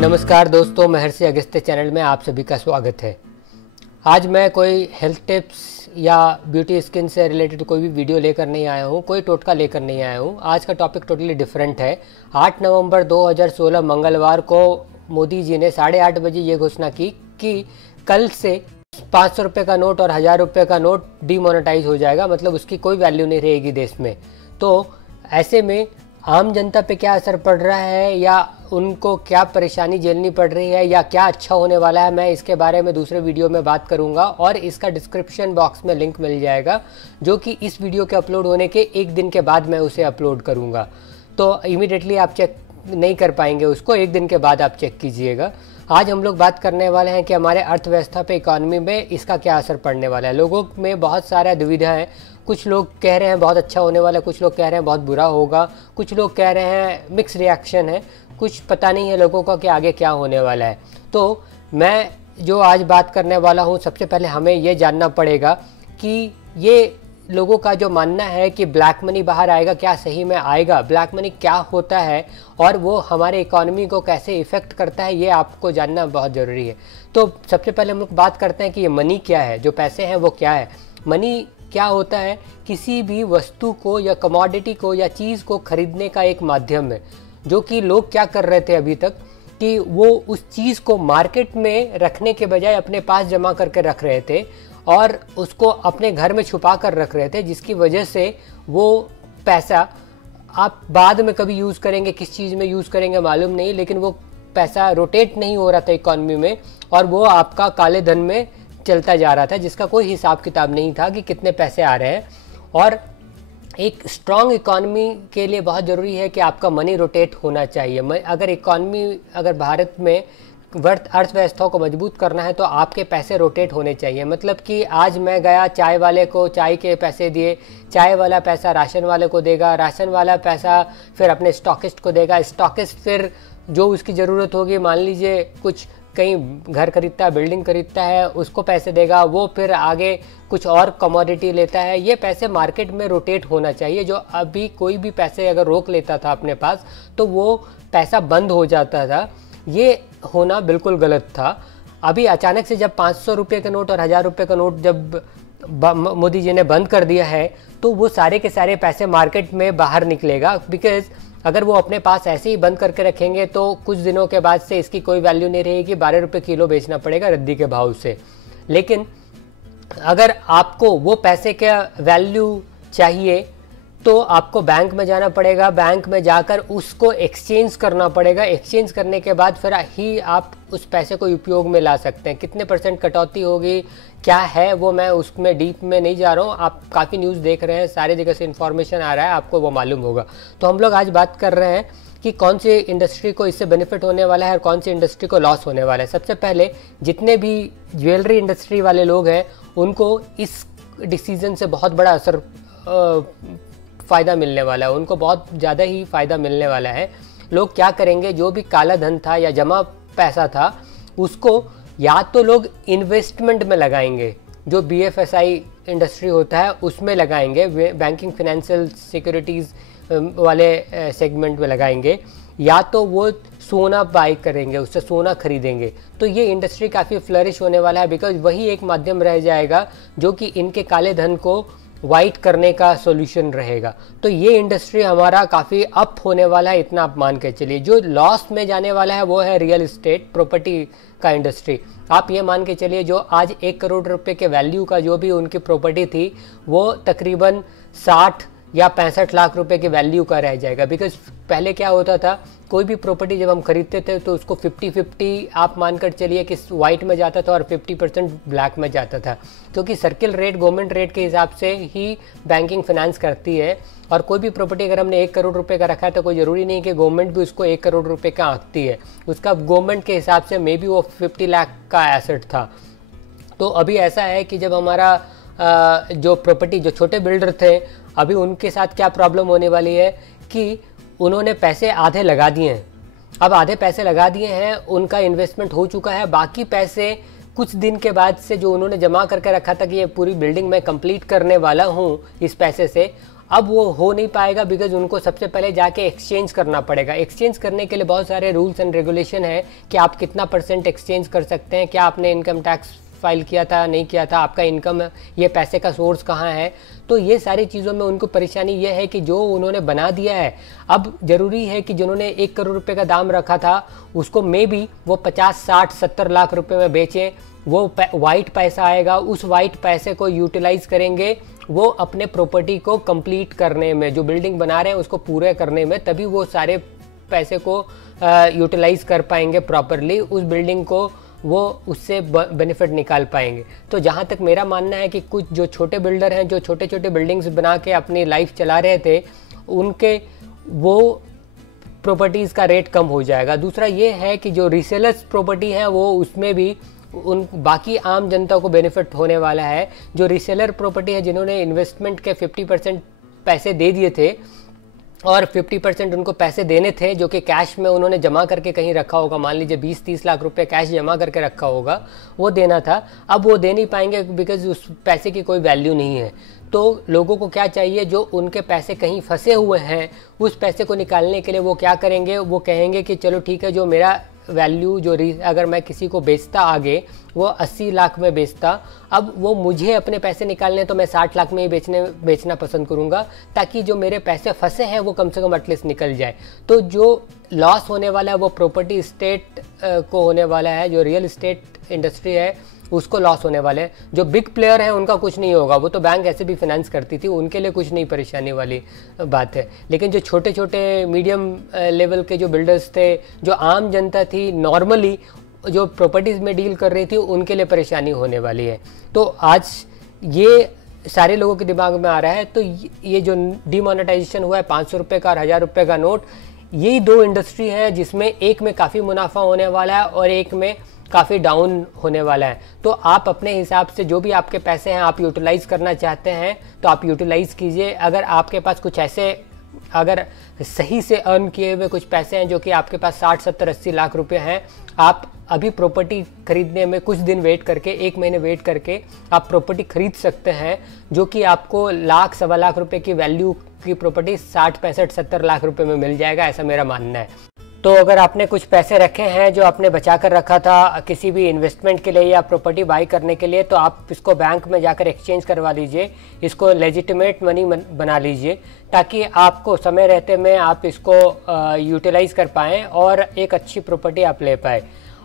नमस्कार दोस्तों, महर्षि अगस्त्य चैनल में आप सभी का स्वागत है। आज मैं कोई हेल्थ टिप्स या ब्यूटी स्किन से रिलेटेड कोई भी वीडियो लेकर नहीं आया हूँ, कोई टोटका लेकर नहीं आया हूँ। आज का टॉपिक टोटली डिफरेंट है। 8 नवंबर 2016 मंगलवार को मोदी जी ने 8:30 बजे ये घोषणा की कि कल से 500 रुपये का नोट और 1000 रुपये का नोट डिमोनेटाइज हो जाएगा, मतलब उसकी कोई वैल्यू नहीं रहेगी देश में। तो ऐसे में आम जनता पे क्या असर पड़ रहा है या उनको क्या परेशानी झेलनी पड़ रही है या क्या अच्छा होने वाला है, मैं इसके बारे में दूसरे वीडियो में बात करूंगा और इसका डिस्क्रिप्शन बॉक्स में लिंक मिल जाएगा, जो कि इस वीडियो के अपलोड होने के एक दिन के बाद मैं उसे अपलोड करूंगा। तो इमीडिएटली आप चेक नहीं कर पाएंगे उसको, एक दिन के बाद आप चेक कीजिएगा। आज हम लोग बात करने वाले हैं कि हमारे अर्थव्यवस्था पे, इकोनॉमी में इसका क्या असर पड़ने वाला है। लोगों में बहुत सारा दुविधा है। कुछ लोग कह रहे हैं बहुत अच्छा होने वाला है, कुछ लोग कह रहे हैं बहुत बुरा होगा, कुछ लोग कह रहे हैं मिक्स रिएक्शन है, कुछ पता नहीं है लोगों का कि आगे क्या होने वाला है। तो मैं जो आज बात करने वाला हूँ, सबसे पहले हमें ये जानना पड़ेगा कि ये लोगों का जो मानना है कि ब्लैक मनी बाहर आएगा, क्या सही में आएगा, ब्लैक मनी क्या होता है और वो हमारे इकोनॉमी को कैसे इफ़ेक्ट करता है, ये आपको जानना बहुत ज़रूरी है। तो सबसे पहले हम लोग बात करते हैं कि ये मनी क्या है, जो पैसे हैं वो क्या है। मनी क्या होता है? किसी भी वस्तु को या कमोडिटी को या चीज़ को खरीदने का एक माध्यम है, जो कि लोग क्या कर रहे थे अभी तक कि वो उस चीज़ को मार्केट में रखने के बजाय अपने पास जमा करके रख रहे थे और उसको अपने घर में छुपा कर रख रहे थे, जिसकी वजह से वो पैसा आप बाद में कभी यूज़ करेंगे, किस चीज़ में यूज़ करेंगे मालूम नहीं, लेकिन वो पैसा रोटेट नहीं हो रहा था इकॉनमी में और वो आपका काले धन में चलता जा रहा था, जिसका कोई हिसाब किताब नहीं था कि कितने पैसे आ रहे हैं। और एक स्ट्रॉन्ग इकॉनमी के लिए बहुत ज़रूरी है कि आपका मनी रोटेट होना चाहिए। अगर भारत में अर्थव्यवस्था को मजबूत करना है तो आपके पैसे रोटेट होने चाहिए। मतलब कि आज मैं गया चाय वाले को चाय के पैसे दिए, चाय वाला पैसा राशन वाले को देगा, राशन वाला पैसा फिर अपने स्टॉकिस्ट को देगा, स्टॉकिस्ट फिर जो उसकी ज़रूरत होगी, मान लीजिए कुछ कहीं घर खरीदता है, बिल्डिंग खरीदता है, उसको पैसे देगा, वो फिर आगे कुछ और कमोडिटी लेता है। ये पैसे मार्केट में रोटेट होना चाहिए। जो अभी कोई भी पैसे अगर रोक लेता था अपने पास तो वो पैसा बंद हो जाता था, ये होना बिल्कुल गलत था। अभी अचानक से जब 500 रुपये का नोट और 1000 रुपये का नोट जब मोदी जी ने बंद कर दिया है तो वो सारे के सारे पैसे मार्केट में बाहर निकलेगा। बिकॉज अगर वो अपने पास ऐसे ही बंद करके रखेंगे तो कुछ दिनों के बाद से इसकी कोई वैल्यू नहीं रहेगी, 12 रुपये किलो बेचना पड़ेगा रद्दी के भाव से। लेकिन अगर आपको वो पैसे का वैल्यू चाहिए तो आपको बैंक में जाना पड़ेगा, बैंक में जाकर उसको एक्सचेंज करना पड़ेगा। एक्सचेंज करने के बाद फिर ही आप उस पैसे को उपयोग में ला सकते हैं। कितने % कटौती होगी, क्या है वो, मैं उसमें डीप में नहीं जा रहा हूँ। आप काफ़ी न्यूज़ देख रहे हैं, सारी जगह से इन्फॉर्मेशन आ रहा है, आपको वो मालूम होगा। तो हम लोग आज बात कर रहे हैं कि कौन सी इंडस्ट्री को इससे बेनिफिट होने वाला है और कौन सी इंडस्ट्री को लॉस होने वाला है। सबसे पहले जितने भी ज्वेलरी इंडस्ट्री वाले लोग हैं उनको इस डिसीजन से बहुत बड़ा असर फ़ायदा मिलने वाला है, उनको बहुत ज़्यादा ही फ़ायदा मिलने वाला है। लोग क्या करेंगे, जो भी काला धन था या जमा पैसा था उसको या तो लोग इन्वेस्टमेंट में लगाएंगे, जो BFSI इंडस्ट्री होता है उसमें लगाएंगे, बैंकिंग फाइनेंशियल सिक्योरिटीज़ वाले सेगमेंट में लगाएंगे, या तो वो सोना बाई करेंगे, उससे सोना खरीदेंगे। तो ये इंडस्ट्री काफ़ी फ्लरिश होने वाला है, बिकॉज वही एक माध्यम रह जाएगा जो कि इनके काले धन को वाइट करने का सॉल्यूशन रहेगा। तो ये इंडस्ट्री हमारा काफ़ी अप होने वाला है, इतना आप मान के चलिए। जो लॉस में जाने वाला है वो है रियल इस्टेट, प्रॉपर्टी का इंडस्ट्री। आप ये मान के चलिए जो आज 1 करोड़ रुपए के वैल्यू का जो भी उनकी प्रॉपर्टी थी वो तकरीबन 60 या 65 लाख रुपए के वैल्यू का रह जाएगा। बिकॉज पहले क्या होता था, कोई भी प्रॉपर्टी जब हम खरीदते थे तो उसको 50-50 आप मानकर चलिए कि वाइट में जाता था और 50% ब्लैक में जाता था, क्योंकि सर्किल रेट गवर्नमेंट रेट के हिसाब से ही बैंकिंग फाइनेंस करती है। और कोई भी प्रॉपर्टी अगर हमने 1 करोड़ रुपए का रखा है तो कोई ज़रूरी नहीं कि गवर्नमेंट भी उसको 1 करोड़ रुपए का आंकती है। उसका गवर्नमेंट के हिसाब से मे बी वो 50 लाख का एसेट था। तो अभी ऐसा है कि जब हमारा जो प्रॉपर्टी, जो छोटे बिल्डर थे, अभी उनके साथ क्या प्रॉब्लम होने वाली है कि उन्होंने पैसे आधे लगा दिए हैं। अब आधे पैसे लगा दिए हैं, उनका इन्वेस्टमेंट हो चुका है, बाकी पैसे कुछ दिन के बाद से जो उन्होंने जमा करके रखा था कि ये पूरी बिल्डिंग मैं कंप्लीट करने वाला हूँ इस पैसे से, अब वो हो नहीं पाएगा, बिकॉज उनको सबसे पहले जाके एक्सचेंज करना पड़ेगा। एक्सचेंज करने के लिए बहुत सारे रूल्स एंड रेगुलेशन है कि आप कितना % एक्सचेंज कर सकते हैं, क्या आपने इनकम टैक्स फाइल किया था नहीं किया था, आपका इनकम ये पैसे का सोर्स कहाँ है। तो ये सारी चीज़ों में उनको परेशानी ये है कि जो उन्होंने बना दिया है, अब ज़रूरी है कि जिन्होंने 1 करोड़ रुपए का दाम रखा था उसको मे बी वो 50, 60, 70 लाख रुपए में बेचें। वो वाइट पैसा आएगा, उस वाइट पैसे को यूटिलाइज करेंगे वो अपने प्रॉपर्टी को कंप्लीट करने में, जो बिल्डिंग बना रहे हैं उसको पूरे करने में, तभी वो सारे पैसे को यूटिलाइज कर पाएंगे प्रॉपरली, उस बिल्डिंग को वो उससे बेनिफिट निकाल पाएंगे। तो जहाँ तक मेरा मानना है कि कुछ जो छोटे बिल्डर हैं जो छोटे छोटे बिल्डिंग्स बना के अपनी लाइफ चला रहे थे, उनके वो प्रॉपर्टीज़ का रेट कम हो जाएगा। दूसरा ये है कि जो रीसेलर्स प्रॉपर्टी है वो उसमें भी उन बाकी आम जनता को बेनिफिट होने वाला है। जो रीसेलर प्रॉपर्टी है जिन्होंने इन्वेस्टमेंट के 50% पैसे दे दिए थे और 50% उनको पैसे देने थे जो कि कैश में उन्होंने जमा करके कहीं रखा होगा, मान लीजिए 20-30 लाख रुपए कैश जमा करके रखा होगा, वो देना था। अब वो दे नहीं पाएंगे बिकॉज उस पैसे की कोई वैल्यू नहीं है। तो लोगों को क्या चाहिए, जो उनके पैसे कहीं फंसे हुए हैं उस पैसे को निकालने के लिए वो क्या करेंगे, वो कहेंगे कि चलो ठीक है, जो मेरा वैल्यू अगर मैं किसी को बेचता आगे वो 80 लाख में बेचता, अब वो मुझे अपने पैसे निकालने तो मैं 60 लाख में ही बेचना पसंद करूंगा, ताकि जो मेरे पैसे फंसे हैं वो कम से कम एटलीस्ट निकल जाए। तो जो लॉस होने वाला है वो प्रॉपर्टी स्टेट को होने वाला है, जो रियल एस्टेट इंडस्ट्री है उसको लॉस होने वाले हैं। जो बिग प्लेयर हैं उनका कुछ नहीं होगा, वो तो बैंक ऐसे भी फाइनेंस करती थी, उनके लिए कुछ नहीं परेशानी वाली बात है। लेकिन जो छोटे छोटे मीडियम लेवल के जो बिल्डर्स थे, जो आम जनता थी, नॉर्मली जो प्रॉपर्टीज़ में डील कर रही थी, उनके लिए परेशानी होने वाली है। तो आज ये सारे लोगों के दिमाग में आ रहा है। तो ये जो डिमोनेटाइजेशन हुआ है 500 रुपये का और 1000 रुपये का नोट, यही दो इंडस्ट्री हैं जिसमें एक में काफ़ी मुनाफा होने वाला है और एक में काफ़ी डाउन होने वाला है। तो आप अपने हिसाब से जो भी आपके पैसे हैं आप यूटिलाइज़ करना चाहते हैं तो आप यूटिलाइज़ कीजिए। अगर आपके पास कुछ ऐसे अगर सही से अर्न किए हुए कुछ पैसे हैं जो कि आपके पास 60, 70, 80 लाख रुपए हैं, आप अभी प्रॉपर्टी खरीदने में कुछ दिन वेट करके, 1 महीने वेट करके आप प्रॉपर्टी खरीद सकते हैं, जो कि आपको लाख, सवा लाख रुपए की वैल्यू की प्रॉपर्टी 60, 65, 70 लाख रुपए में मिल जाएगा, ऐसा मेरा मानना है। तो अगर आपने कुछ पैसे रखे हैं जो आपने बचा कर रखा था किसी भी इन्वेस्टमेंट के लिए या प्रॉपर्टी बाई करने के लिए, तो आप इसको बैंक में जाकर एक्सचेंज करवा लीजिए, इसको लेजिटिमेट मनी बना लीजिए, ताकि आपको समय रहते में आप इसको यूटिलाइज़ कर पाएँ और एक अच्छी प्रॉपर्टी आप ले पाए।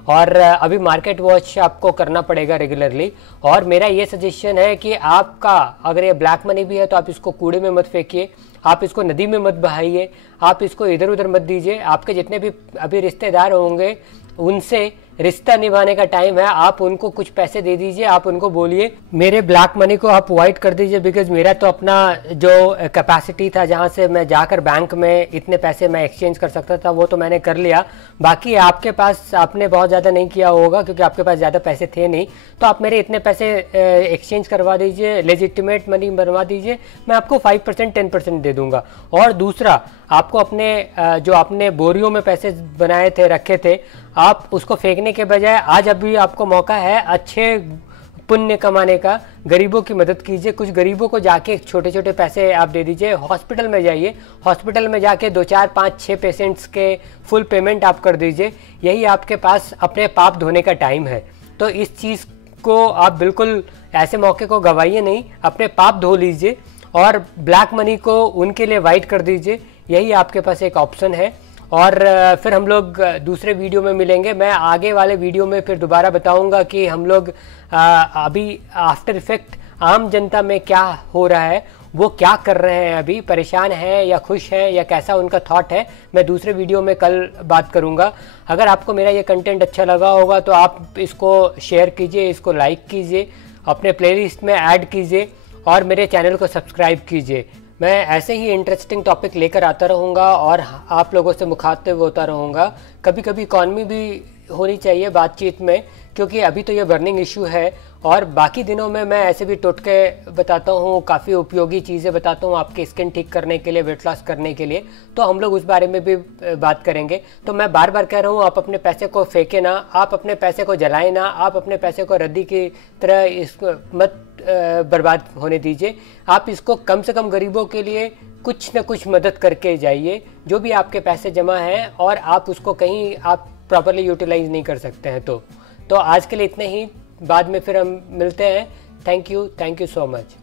और अभी मार्केट वॉच आपको करना पड़ेगा रेगुलरली। और मेरा ये सजेशन है कि आपका अगर ये ब्लैक मनी भी है तो आप इसको कूड़े में मत फेंकिए, आप इसको नदी में मत बहाइए, आप इसको इधर उधर मत दीजिए। आपके जितने भी अभी रिश्तेदार होंगे उनसे रिश्ता निभाने का टाइम है, आप उनको कुछ पैसे दे दीजिए, आप उनको बोलिए मेरे ब्लैक मनी को आप वाइट कर दीजिए, बिकॉज मेरा तो अपना जो कैपेसिटी था जहाँ से मैं जाकर बैंक में इतने पैसे मैं एक्सचेंज कर सकता था वो तो मैंने कर लिया। बाकी आपके पास आपने बहुत ज़्यादा नहीं किया होगा क्योंकि आपके पास ज़्यादा पैसे थे नहीं, तो आप मेरे इतने पैसे एक्सचेंज करवा दीजिए, लेजिटिमेट मनी बनवा दीजिए, मैं आपको 5%, 10% दे दूंगा। और दूसरा, आपको अपने जो आपने बोरियों में पैसे बनाए थे, रखे थे, आप उसको फेंकने के बजाय आज अभी आपको मौका है अच्छे पुण्य कमाने का, गरीबों की मदद कीजिए। कुछ गरीबों को जाके छोटे छोटे पैसे आप दे दीजिए। हॉस्पिटल में जाइए, हॉस्पिटल में जाके 2, 4, 5, 6 पेशेंट्स के फुल पेमेंट आप कर दीजिए। यही आपके पास अपने पाप धोने का टाइम है। तो इस चीज़ को आप बिल्कुल ऐसे मौके को गवाइए नहीं, अपने पाप धो लीजिए और ब्लैक मनी को उनके लिए वाइट कर दीजिए। यही आपके पास एक ऑप्शन है। और फिर हम लोग दूसरे वीडियो में मिलेंगे। मैं आगे वाले वीडियो में फिर दोबारा बताऊंगा कि हम लोग अभी आफ्टर इफेक्ट आम जनता में क्या हो रहा है, वो क्या कर रहे हैं, अभी परेशान हैं या खुश हैं या कैसा उनका थॉट है, मैं दूसरे वीडियो में कल बात करूंगा। अगर आपको मेरा ये कंटेंट अच्छा लगा होगा तो आप इसको शेयर कीजिए, इसको लाइक कीजिए, अपने प्लेलिस्ट में ऐड कीजिए और मेरे चैनल को सब्सक्राइब कीजिए। मैं ऐसे ही इंटरेस्टिंग टॉपिक लेकर आता रहूँगा और आप लोगों से मुखातिब होता रहूँगा। कभी कभी इकॉनमी भी होनी चाहिए बातचीत में, क्योंकि अभी तो ये बर्निंग इशू है। और बाकी दिनों में मैं ऐसे भी टोटके बताता हूँ, काफ़ी उपयोगी चीज़ें बताता हूँ आपकी स्किन ठीक करने के लिए, वेट लॉस करने के लिए, तो हम लोग उस बारे में भी बात करेंगे। तो मैं बार बार कह रहा हूँ, आप अपने पैसे को फेंके ना, आप अपने पैसे को जलाएं ना, आप अपने पैसे को रद्दी की तरह इसको मत बर्बाद होने दीजिए। आप इसको कम से कम गरीबों के लिए कुछ न कुछ मदद करके जाइए, जो भी आपके पैसे जमा हैं और आप उसको कहीं आप प्रॉपरली यूटिलाइज नहीं कर सकते हैं। तो आज के लिए इतने ही, बाद में फिर हम मिलते हैं। Thank you so much.